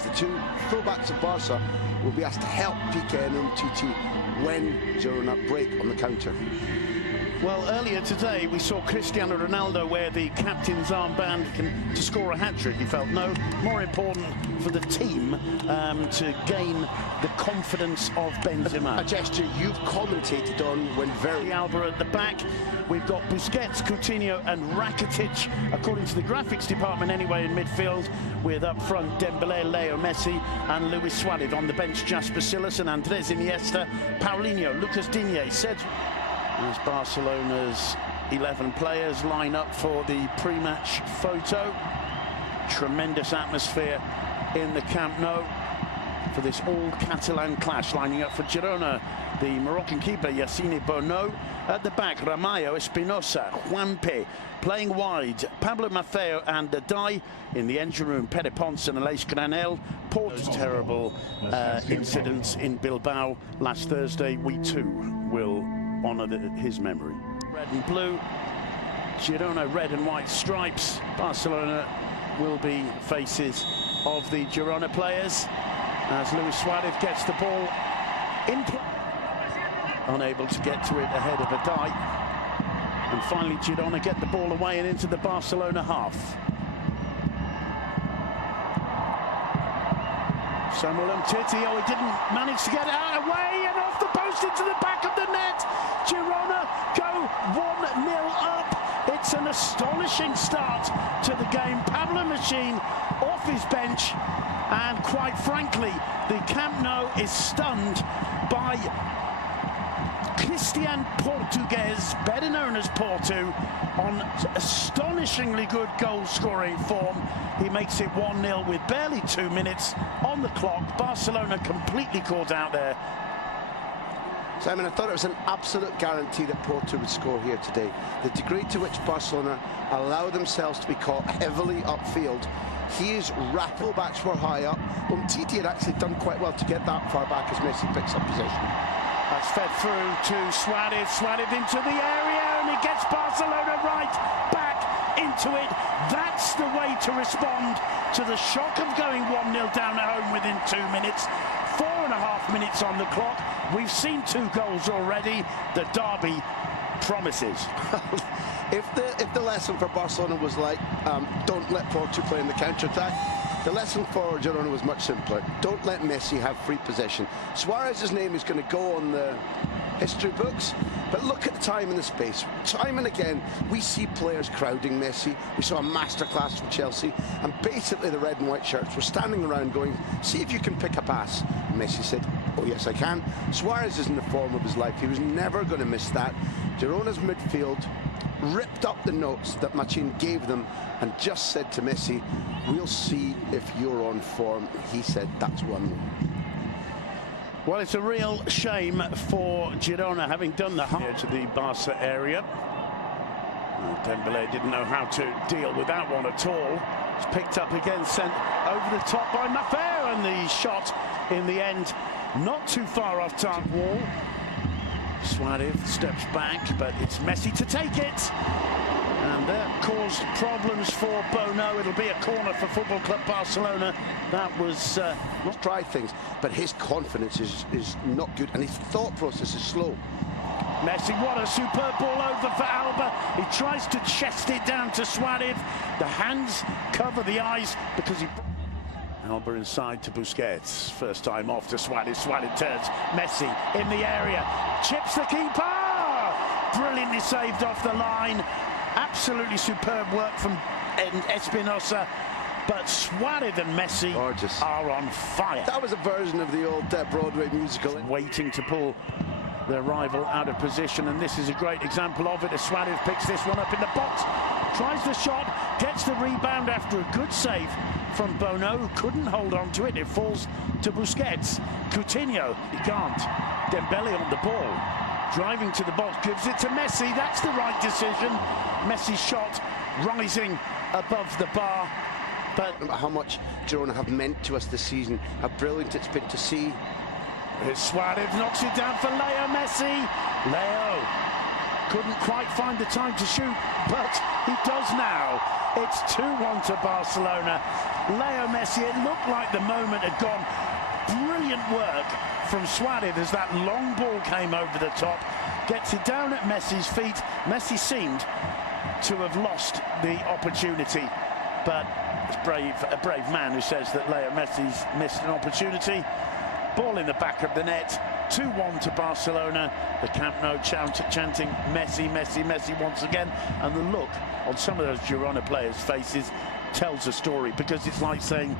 as the two fullbacks of Barca will be asked to help Piqué and Umtiti when Girona break on the counter. Well, earlier today we saw Cristiano Ronaldo wear the captain's armband to score a hat-trick. He felt no more important for the team to gain the confidence of Benzema. A gesture you've commentated on when very... Alba at the back. We've got Busquets, Coutinho and Rakitic, according to the graphics department anyway, in midfield, with up front Dembélé, Leo Messi and Luis Suarez. On the bench, Jasper Sillis and Andres Iniesta, Paulinho, Lucas Digne, Cedric. As Barcelona's 11 players line up for the pre-match photo. Tremendous atmosphere in the Camp Nou for this all-Catalan clash. Lining up for Girona, the Moroccan keeper Yassine Bono. At the back, Ramallo, Espinosa, Juanpe. Playing wide, Pablo Maffeo and Dai. In the engine room, Pere Ponce and Aleix Granel. Porto's terrible incidents in Bilbao last Thursday. We too will honour his memory. Red and blue, Girona red and white stripes. Barcelona will be faces of the Girona players as Luis Suarez gets the ball in play. Unable to get to it ahead of Dai. And finally Girona get the ball away and into the Barcelona half. Samuel Umtiti, he didn't manage to get it out away and off the post into the back of the net. Girona go 1-0 up. It's an astonishing start to the game. Pablo Machine off his bench, and quite frankly, the Camp Nou is stunned by Christian Portugues, better known as Porto, on astonishingly good goal-scoring form. He makes it 1-0 with barely 2 minutes on the clock. Barcelona completely caught out there. Simon, I thought it was an absolute guarantee that Porto would score here today. The degree to which Barcelona allow themselves to be caught heavily upfield. He is rapid. Backs were high up. Umtiti had actually done quite well to get that far back as Messi picks up possession. That's fed through to Suarez. Suarez into the area, and he gets Barcelona right back into it. That's the way to respond to the shock of going 1-0 down at home within 2 minutes. 4.5 minutes on the clock. We've seen 2 goals already. The derby promises. If the lesson for Barcelona was like, don't let Porto play in the counter-attack, the lesson for Girona was much simpler. Don't let Messi have free possession. Suarez's name is going to go on the history books, but look at the time and the space. Time and again, we see players crowding Messi. We saw a masterclass from Chelsea, and basically the red and white shirts were standing around going, see if you can pick a pass. Messi said, oh yes I can. Suarez is in the form of his life. He was never going to miss that. Girona's midfield ripped up the notes that Machin gave them and just said to Messi, we'll see if you're on form. He said, that's 1-1. Well, it's a real shame for Girona, having done the hard to the Barca area. Dembélé didn't know how to deal with that one at all. It's picked up again, sent over the top by Maffeo, and the shot in the end not too far off target wall. Suarez steps back, but it's Messi to take it. And that caused problems for Bono. It'll be a corner for Football Club Barcelona. That was... Not try things, but his confidence is not good, and his thought process is slow. Messi, what a superb ball over for Alba. He tries to chest it down to Suarez. The hands cover the eyes because he... Alba inside to Busquets. First time off to Suarez. Suarez turns. Messi in the area. Chips the keeper. Brilliantly saved off the line. Absolutely superb work from Espinosa. But Suarez and Messi are on fire. That was a version of the old Broadway musical. Waiting to pull their rival out of position, and this is a great example of it as Suarez picks this one up in the box, tries the shot, gets the rebound after a good save from Bono, who couldn't hold on to it. It falls to Busquets. Coutinho, he can't. Dembélé on the ball, driving to the box, gives it to Messi. That's the right decision. Messi's shot rising above the bar. But how much Girona have meant to us this season, how brilliant it's been to see. Suarez knocks it down for Leo Messi. Leo Couldn't quite find the time to shoot, but he does now. It's 2-1 to Barcelona. Leo Messi, it looked like the moment had gone. Brilliant work from Suarez as that long ball came over the top. Gets it down at Messi's feet. Messi seemed to have lost the opportunity, but it's a brave man who says that Leo Messi's missed an opportunity. Ball in the back of the net. 2-1 to Barcelona. The Camp Nou chanting Messi, Messi, Messi once again. And the look on some of those Girona players' faces tells a story, because it's like saying,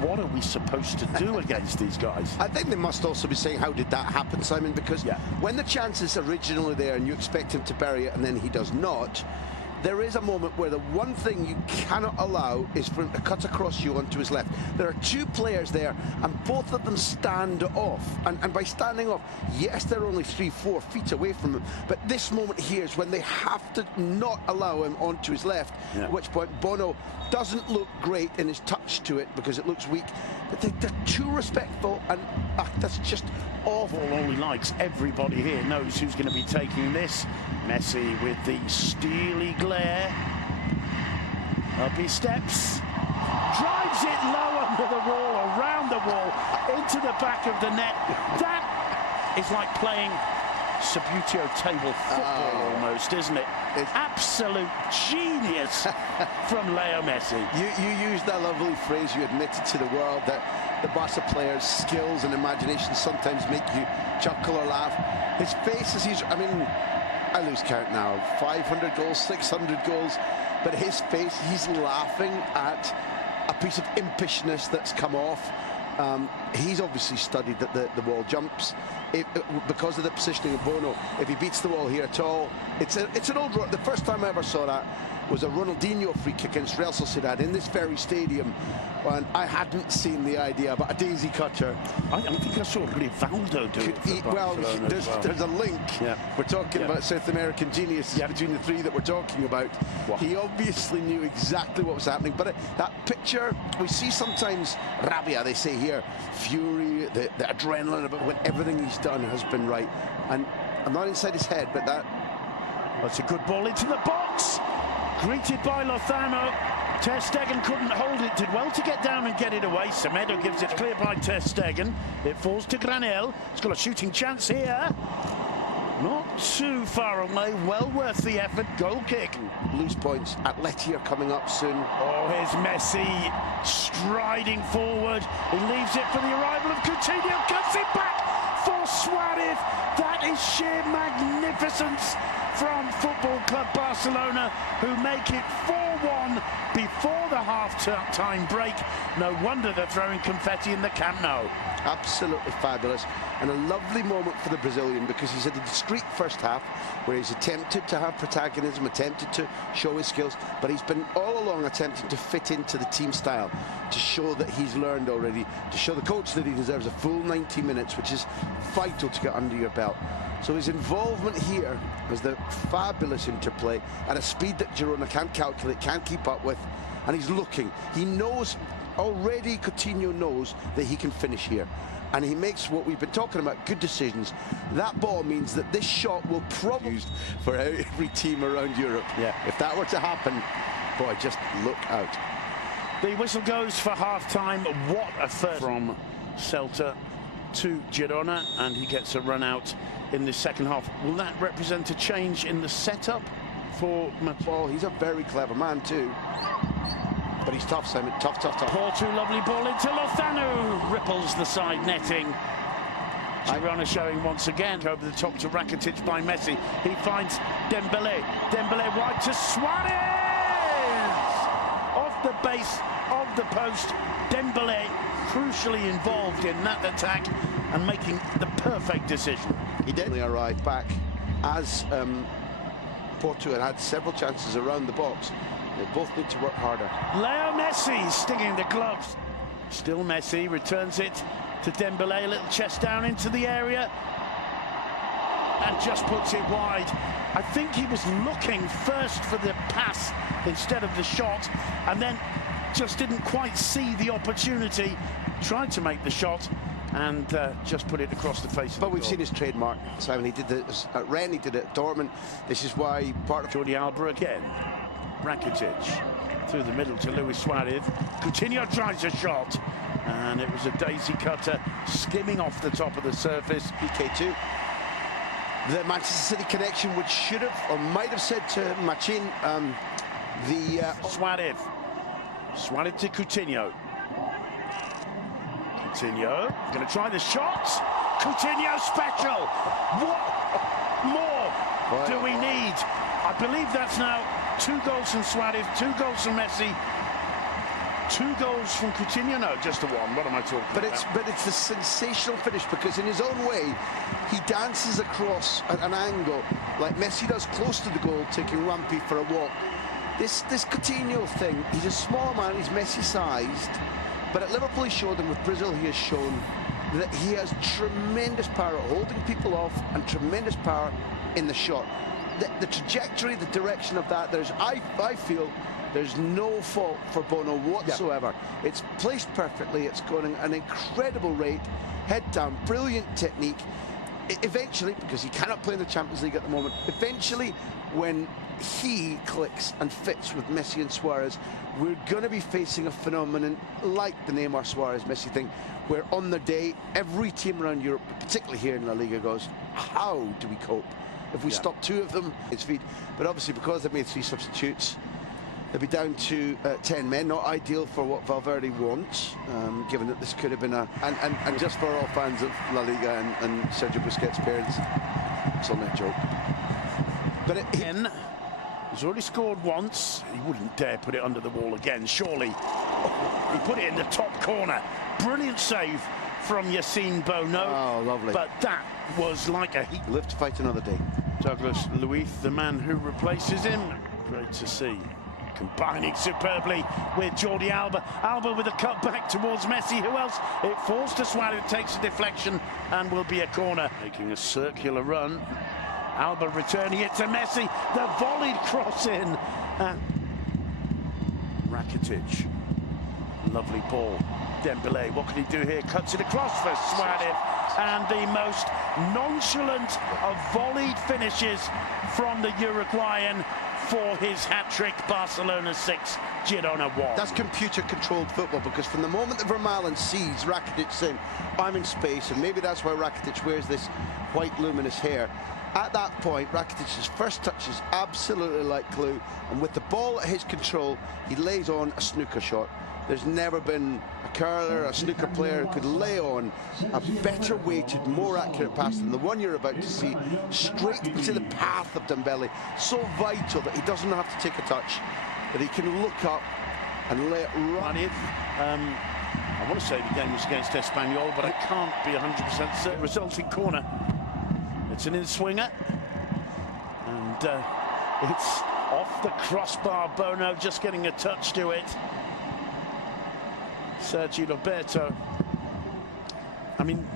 what are we supposed to do against these guys? I think they must also be saying, how did that happen, Simon? Because when the chance is originally there and you expect him to bury it and then he does not, there is a moment where the one thing you cannot allow is for him to cut across you onto his left. There are two players there, and both of them stand off. And by standing off, yes, they're only 3-4 feet away from him, but this moment here is when they have to not allow him onto his left, at which point Bono doesn't look great in his touch to it because it looks weak, but they're too respectful, and that's just awful. All he likes. Everybody here knows who's going to be taking this. Messi with the steely glare. Up he steps. Drives it low under the wall, around the wall, into the back of the net. That is like playing Subbuteo table football almost, isn't it? It's absolute genius from Leo Messi. You used that lovely phrase, you admitted to the world that the Barca players' skills and imagination sometimes make you chuckle or laugh. His face as he's, I mean, I lose count now, 500 goals, 600 goals, but his face, he's laughing at a piece of impishness that's come off. He's obviously studied that the wall jumps. Because of the positioning of Bono, if he beats the wall here at all, it's an old... The first time I ever saw that was a Ronaldinho free kick against Real Sociedad in this very stadium, and I hadn't seen the idea about a daisy cutter. I think I saw Rivaldo do it. Well, there's a link. We're talking about South American genius between the three that we're talking about. He obviously knew exactly what was happening, but that picture, we see sometimes rabia, they say here, fury, the adrenaline about when everything he's done has been right. And I'm not inside his head, but that's a good ball into the box. Greeted by Lozano. Ter Stegen couldn't hold it, did well to get down and get it away. Semedo gives it clear by Ter Stegen. It falls to Granel. He's got a shooting chance here. Not too far away, well worth the effort. Goal kick. Loose points. Atleti are coming up soon. Oh, here's Messi striding forward. He leaves it for the arrival of Coutinho. Cuts it back for Suarez. That is sheer magnificence from Football Club Barcelona, who make it 4-1 before the half-time break. No wonder they're throwing confetti in the Camp Nou. Absolutely fabulous, and a lovely moment for the Brazilian, because he's had a discreet first half where he's attempted to have protagonism, attempted to show his skills, but he's been all along attempting to fit into the team style, to show that he's learned already, to show the coach that he deserves a full 90 minutes, which is vital to get under your belt. So his involvement here was the fabulous interplay at a speed that Girona can't calculate, can't keep up with, and he's looking. He knows already, Coutinho knows that he can finish here, and he makes what we've been talking about, good decisions. That ball means that this shot will probably be used for every team around Europe. If that were to happen, boy, just look out. The whistle goes for half-time. What a first from Celta to Girona, and he gets a run out in the second half. Will that represent a change in the setup for Well, he's a very clever man too, but he's tough, Simon. Tough. Poor, too lovely ball into Lozano. Ripples the side netting. Girona showing once again over the top to Rakitic by Messi. He finds Dembele. Dembele wide to Suarez. Off the base of the post. Dembele crucially involved in that attack and making the perfect decision. He didn't arrive back as Porto had several chances around the box. They both need to work harder. Leo Messi stinging the gloves. Still Messi returns it to Dembele, a little chest down into the area and just puts it wide. I think he was looking first for the pass instead of the shot, and then just didn't quite see the opportunity. Tried to make the shot, and just put it across the face of But the we've goal. seen his trademark, Simon. He did it at Rennes, he did it at Dortmund. This is why part of Jordi Alba again. Rakitic through the middle to Luis Suarez. Coutinho tries a shot, and it was a daisy cutter skimming off the top of the surface. PK2. The Manchester City connection, which should have or might have said to Machin, Suarez. Suarez to Coutinho. Coutinho going to try the shot. Coutinho special. What more do we need? I believe that's now 2 goals from Suarez, 2 goals from Messi, 2 goals from Coutinho. No, just a 1. What am I talking about? But it's a sensational finish, because in his own way he dances across at an angle like Messi does close to the goal, taking Rumpy for a walk. This Coutinho thing, he's a small man, he's Messi-sized, but at Liverpool he showed, and with Brazil he has shown that he has tremendous power at holding people off and tremendous power in the shot. The trajectory, the direction of that, I feel there's no fault for Bono whatsoever. Yeah. It's placed perfectly, it's going at an incredible rate, head down, brilliant technique. Eventually, because he cannot play in the Champions League at the moment, eventually when he clicks and fits with Messi and Suarez, we're going to be facing a phenomenon like the Neymar Suarez Messi thing, where on the day every team around Europe, particularly here in La Liga, goes, how do we cope if we stop 2 of them? It's feed. But obviously, because they've made 3 substitutes, they'll be down to 10 men. Not ideal for what Valverde wants, given that this could have been and just for all fans of La Liga and Sergio Busquets' parents, it's on that joke. But he's already scored once. He wouldn't dare put it under the wall again, surely. He put it in the top corner. Brilliant save from Yassine Bono. Oh, lovely. But that was like a heat. Live to fight another day. Douglas Luiz, the man who replaces him. Great to see. Combining superbly with Jordi Alba. Alba with a cut back towards Messi. Who else? It falls to Suarez, takes a deflection, and will be a corner. Making a circular run. Alba returning it to Messi. The volleyed cross in. Rakitic. Lovely ball. Dembele, what can he do here? Cuts it across for Suarez. And the most nonchalant of volleyed finishes from the Uruguayan for his hat-trick. Barcelona 6, Girona 1. That's computer-controlled football, because from the moment that Vermaelen sees Rakitic saying, I'm in space, and maybe that's why Rakitic wears this white luminous hair, at that point, Rakitic's first touch is absolutely like glue, and with the ball at his control, he lays on a snooker shot. There's never been a curler, a snooker player who could lay on a better weighted, more accurate pass than the one you're about to see, straight into the path of Dembele. So vital that he doesn't have to take a touch, that he can look up and lay it right. I want to say the game was against Espanyol, but I can't be 100% certain. Resulting corner. It's an in-swinger, and it's off the crossbar. Bono just getting a touch to it. Sergio Roberto. I mean,